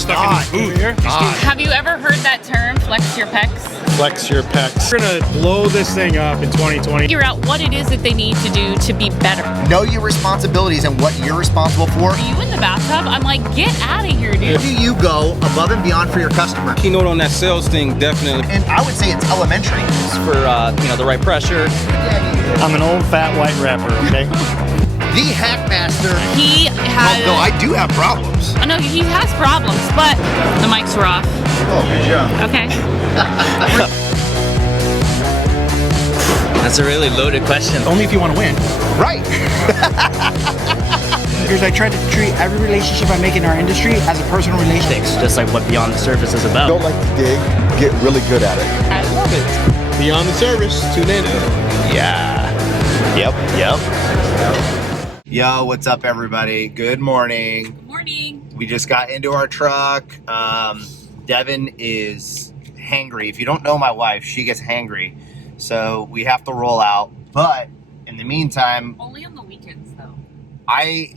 stuck in his booth. Have you ever heard that term, flex your pecs? Flex your pecs. We're gonna blow this thing up in 2020. Figure out what it is that they need to do to be better. Know your responsibilities and what you're responsible for. Are you in the bathtub? I'm like, get out of here, dude. How do you go above and beyond for your customer? Keynote on that sales thing, definitely. And I would say it's elementary. For the right pressure. I'm an old fat white rapper, okay? The Hackmaster. He has... No, I do have problems. Oh, no, he has problems, but the mics are off. Oh, good job. Okay. That's a really loaded question. Only if you want to win. Right. Because I try to treat every relationship I make in our industry as a personal relationship. Just like what Beyond the Surface is about. Don't like to dig, get really good at it. I love it. Beyond the Service, tune in. Yeah. Yep. Yo, what's up, everybody? Good morning. Good morning. We just got into our truck. Devin is hangry. If you don't know my wife, she gets hangry. So we have to roll out. But in the meantime, Only on the weekends, though. I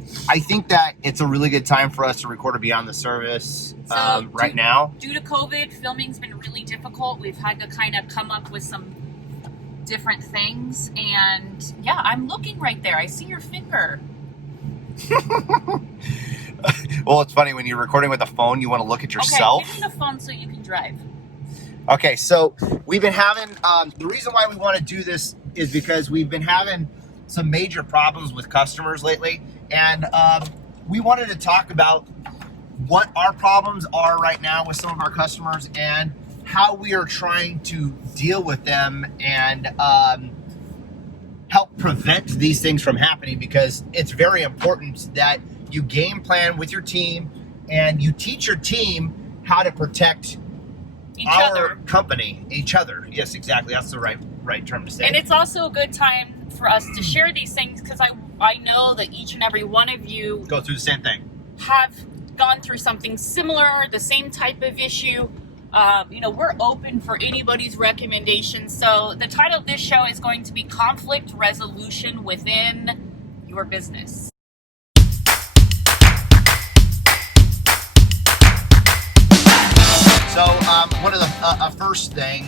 think that it's a really good time for us to record a Beyond the Service right now. Due to COVID, filming's been really difficult. We've had to kind of come up with some different things. And yeah, I'm looking right there. I see your finger. Well, it's funny when you're recording with a phone, you want to look at yourself. Okay, give me the phone so you can drive. Okay, so we've been having, the reason why we want to do this is because we've been having some major problems with customers lately. And we wanted to talk about what our problems are right now with some of our customers and how we are trying to deal with them and help prevent these things from happening, because it's very important that you game plan with your team and you teach your team how to protect our company, each other. Yes, exactly. That's the right term to say. And it's also a good time for us to share these things, because I know that each and every one of you go through the same thing, have gone through something similar, the same type of issue. We're open for anybody's recommendations. So the title of this show is going to be Conflict Resolution Within Your Business. So one of the first thing,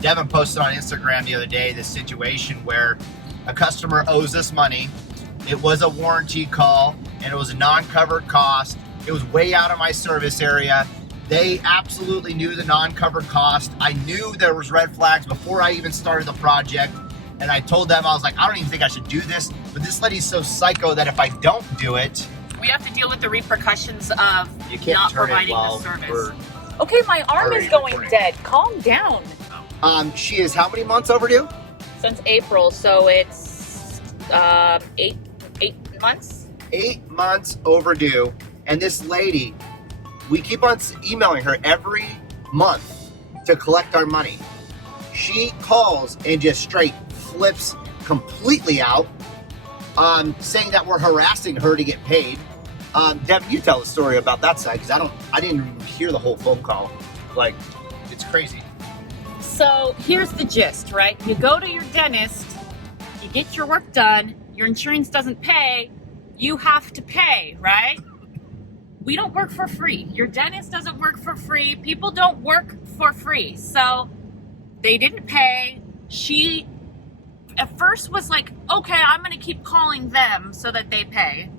Devin posted on Instagram the other day, this situation where a customer owes us money. It was a warranty call and it was a non-covered cost. It was way out of my service area. They absolutely knew the non-covered cost. I knew there was red flags before I even started the project. And I told them, I was like, I don't even think I should do this. But this lady's so psycho that if I don't do it, we have to deal with the repercussions of you can't not turn providing it while the service. we're okay, my arm is going recording. dead. Calm down. She is how many months overdue? Since April, so it's 8 months. 8 months overdue. And this lady, we keep on emailing her every month to collect our money. She calls and just straight flips completely out, saying that we're harassing her to get paid. Devin, you tell the story about that side, because I didn't even hear the whole phone call. Like, it's crazy. So here's the gist, right? You go to your dentist, you get your work done, your insurance doesn't pay, you have to pay, right? We don't work for free. Your dentist doesn't work for free. People don't work for free. So they didn't pay. She at first was like, okay, I'm going to keep calling them so that they pay.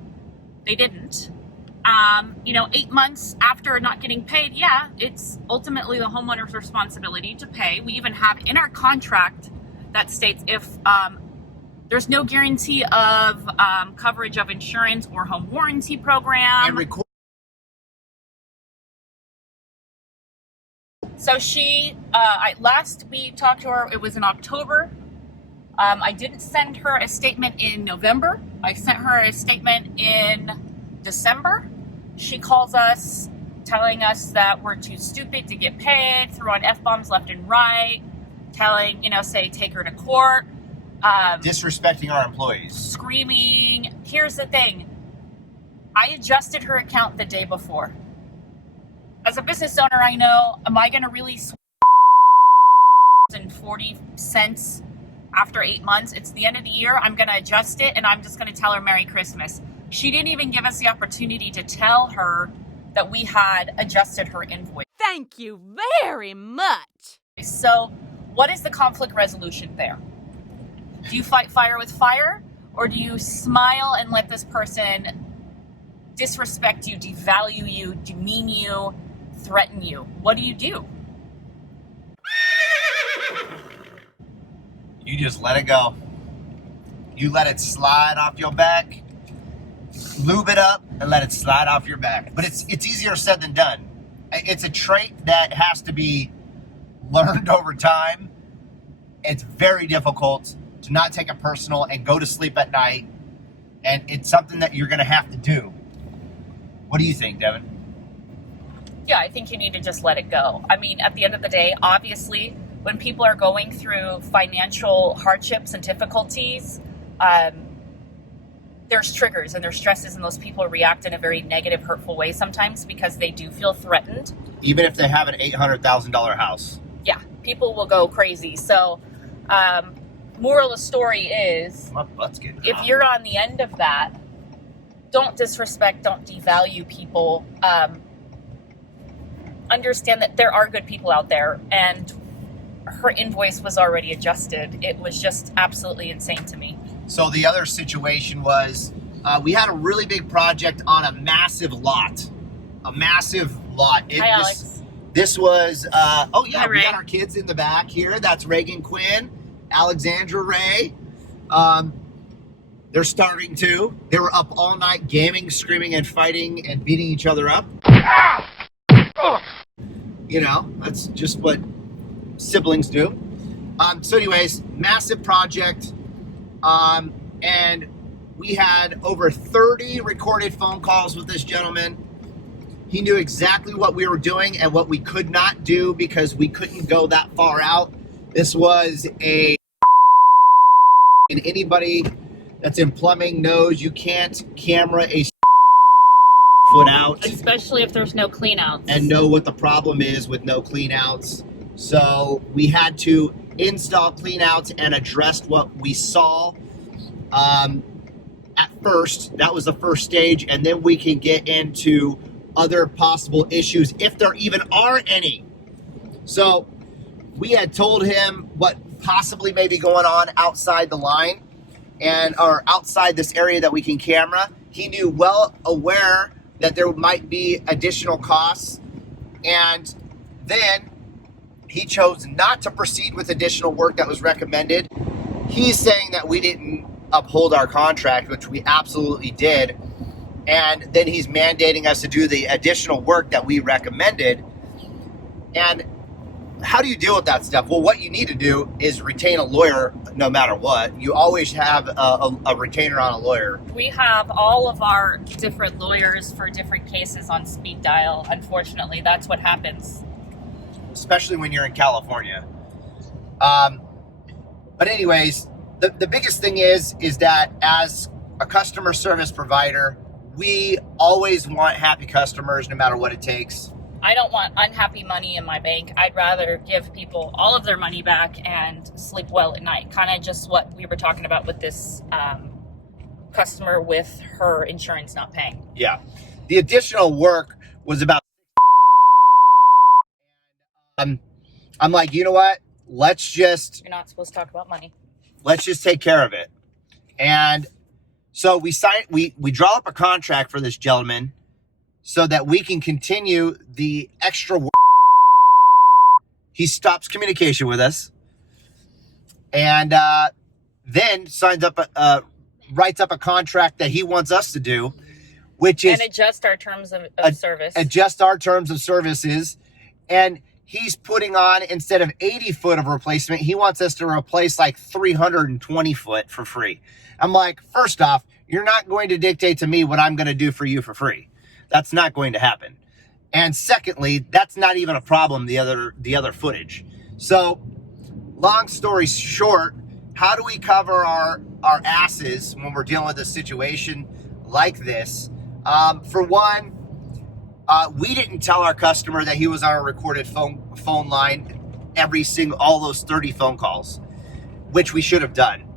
They didn't. 8 months after not getting paid, yeah, it's ultimately the homeowner's responsibility to pay. We even have in our contract that states if there's no guarantee of coverage of insurance or home warranty program. So last we talked to her, it was in October. I didn't send her a statement in November. I sent her a statement in December. She calls us telling us that we're too stupid to get paid, throwing F-bombs left and right, telling, say, take her to court. Disrespecting our employees. Screaming. Here's the thing. I adjusted her account the day before. As a business owner, I know, am I going to really and 40 cents after 8 months? It's the end of the year. I'm going to adjust it and I'm just going to tell her Merry Christmas. She didn't even give us the opportunity to tell her that we had adjusted her invoice. Thank you very much. So what is the conflict resolution there? Do you fight fire with fire, or do you smile and let this person disrespect you, devalue you, demean you, threaten you? What do? You just let it go. You let it slide off your back, lube it up, and let it slide off your back. But it's easier said than done. It's a trait that has to be learned over time. It's very difficult to not take it personal and go to sleep at night. And it's something that you're going to have to do. What do you think, Devin? Yeah, I think you need to just let it go. I mean, at the end of the day, obviously, when people are going through financial hardships and difficulties, there's triggers and there's stresses, and those people react in a very negative, hurtful way sometimes because they do feel threatened. Even if they have an $800,000 house. Yeah, people will go crazy. So, moral of the story is, My butt's getting if hot. you're on the end of that, don't disrespect, don't devalue people. Understand that there are good people out there, and her invoice was already adjusted. It was just absolutely insane to me. So the other situation was we had a really big project on a massive lot. Hi, Alex. This was, Hi, we Ray. got our kids in the back here. That's Reagan Quinn, Alexandra Ray. They're starving too. They were up all night gaming, screaming, and fighting and beating each other up. You know, that's just what siblings do. So anyways, massive project. And we had over 30 recorded phone calls with this gentleman. He knew exactly what we were doing and what we could not do because we couldn't go that far out. This was and anybody that's in plumbing knows you can't camera a foot out. Especially if there's no clean outs. And know what the problem is with no clean outs. So we had to install clean outs and address what we saw. At first, that was the first stage, and then we can get into other possible issues if there even are any. So we had told him what possibly may be going on outside the line or outside this area that we can camera. He knew well aware that there might be additional costs, and then he chose not to proceed with additional work that was recommended. He's saying that we didn't uphold our contract, which we absolutely did. And then he's mandating us to do the additional work that we recommended. And how do you deal with that stuff? Well, what you need to do is retain a lawyer no matter what. You always have a retainer on a lawyer. We have all of our different lawyers for different cases on speed dial. Unfortunately, that's what happens. Especially when you're in California. But anyways, the biggest thing is that as a customer service provider, we always want happy customers no matter what it takes. I don't want unhappy money in my bank. I'd rather give people all of their money back and sleep well at night. Kind of just what we were talking about with this customer with her insurance not paying. Yeah. The additional work was about... I'm like, you know what? Let's just... You're not supposed to talk about money. Let's just take care of it. And so we draw up a contract for this gentleman so that we can continue the extra work. He stops communication with us and then writes up a contract that he wants us to do, which is... And adjust our terms of service. Adjust our terms of services. And he's putting on, instead of 80 foot of replacement, he wants us to replace like 320 foot for free. I'm like, first off, you're not going to dictate to me what I'm going to do for you for free. That's not going to happen. And secondly, that's not even a problem, the other footage. So, long story short, how do we cover our asses when we're dealing with a situation like this? For one, we didn't tell our customer that he was on a recorded phone line all those 30 phone calls, which we should have done.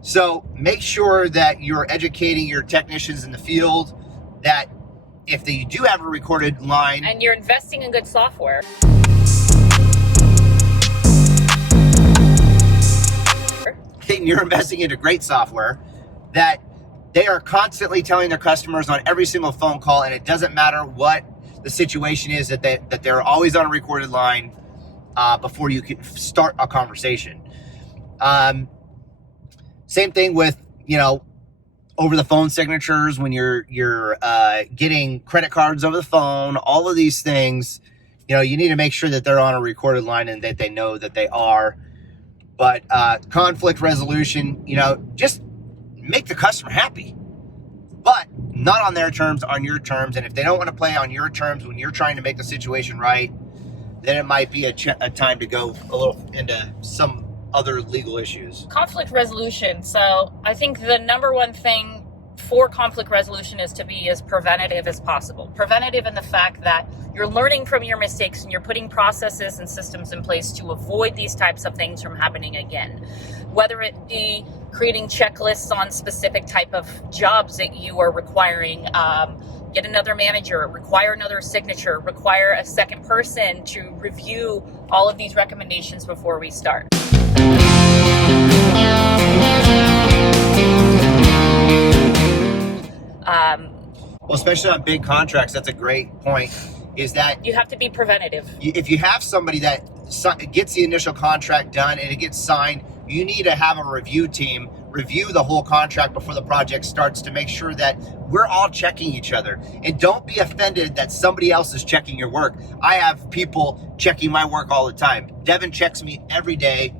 So make sure that you're educating your technicians in the field that if you do have a recorded line, and you're investing in good software, and you're investing into great software, that they are constantly telling their customers on every single phone call, and it doesn't matter what the situation is, that they're always on a recorded line before you can start a conversation. Same thing with, over the phone signatures, when you're getting credit cards over the phone, all of these things, you need to make sure that they're on a recorded line and that they know that they are. But conflict resolution, just make the customer happy, but not on their terms, on your terms. And if they don't want to play on your terms when you're trying to make the situation right, then it might be a time to go a little into some other legal issues. Conflict resolution. So I think the number one thing for conflict resolution is to be as preventative as possible. Preventative in the fact that you're learning from your mistakes and you're putting processes and systems in place to avoid these types of things from happening again. Whether it be creating checklists on specific type of jobs that you are requiring, get another manager, require another signature, require a second person to review all of these recommendations before we start. Well, especially on big contracts, that's a great point, is that you have to be preventative. If you have somebody that gets the initial contract done and it gets signed, you need to have a review team review the whole contract before the project starts to make sure that we're all checking each other. And don't be offended that somebody else is checking your work. I have people checking my work all the time. Devin checks me every day,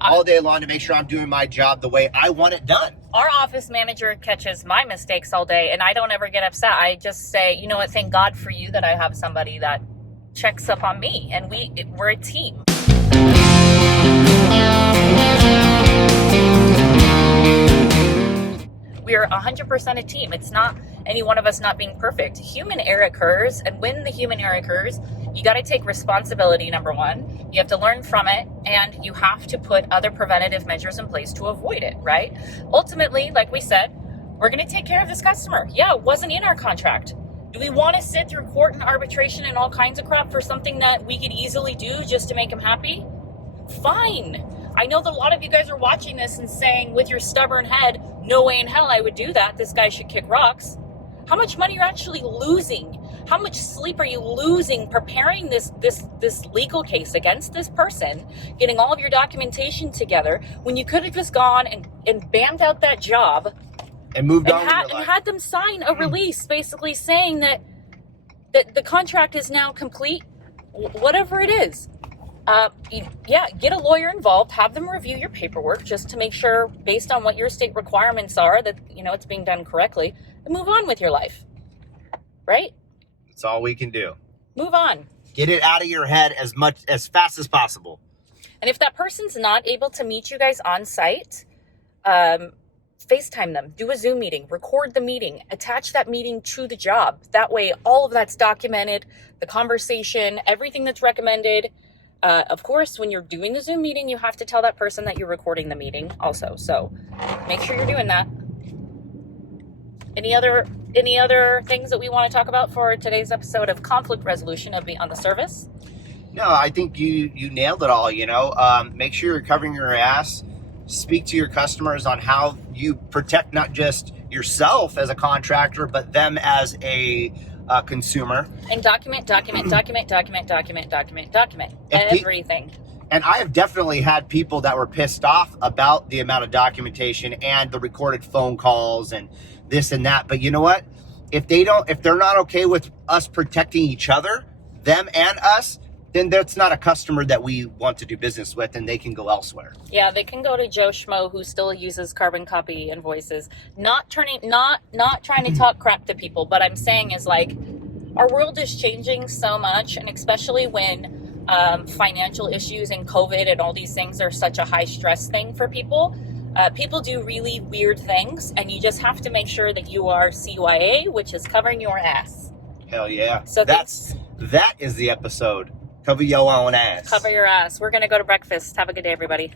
all day long, to make sure I'm doing my job the way I want it done. Our office manager catches my mistakes all day, and I don't ever get upset. I just say, you know what, thank God for you that I have somebody that checks up on me, and we're a team. We are 100% a team. It's not any one of us not being perfect. Human error occurs, and when the human error occurs, you got to take responsibility, number one. You have to learn from it, and you have to put other preventative measures in place to avoid it, right? Ultimately, like we said, we're going to take care of this customer. Yeah, it wasn't in our contract. Do we want to sit through court and arbitration and all kinds of crap for something that we could easily do just to make them happy? Fine. I know that a lot of you guys are watching this and saying with your stubborn head, no way in hell I would do that. This guy should kick rocks. How much money you're actually losing? How much sleep are you losing preparing this legal case against this person, getting all of your documentation together, when you could have just gone and bammed out that job and moved on with your life. And had them sign a release basically saying that the contract is now complete, whatever it is. Get a lawyer involved, have them review your paperwork just to make sure, based on what your state requirements are, that it's being done correctly, and move on with your life. Right? That's all we can do. Move on. Get it out of your head as fast as possible. And if that person's not able to meet you guys on site, FaceTime them, do a Zoom meeting, record the meeting, attach that meeting to the job. That way, all of that's documented, the conversation, everything that's recommended. Of course, when you're doing the Zoom meeting, you have to tell that person that you're recording the meeting also. So make sure you're doing that. Any other things that we want to talk about for today's episode of conflict resolution on the service? No, I think you nailed it all. Make sure you're covering your ass. Speak to your customers on how you protect not just yourself as a contractor, but them as a consumer. And document everything. And I have definitely had people that were pissed off about the amount of documentation and the recorded phone calls and this and that. But you know what? If they're not okay with us protecting each other, them and us, then that's not a customer that we want to do business with, and they can go elsewhere. Yeah, they can go to Joe Schmo, who still uses carbon copy invoices. Not trying to talk crap to people, but I'm saying is like, our world is changing so much, and especially when financial issues and COVID and all these things are such a high stress thing for people. People do really weird things, and you just have to make sure that you are CYA, which is covering your ass. Hell yeah. So that is the episode. Cover your own ass. Cover your ass. We're going to go to breakfast. Have a good day, everybody.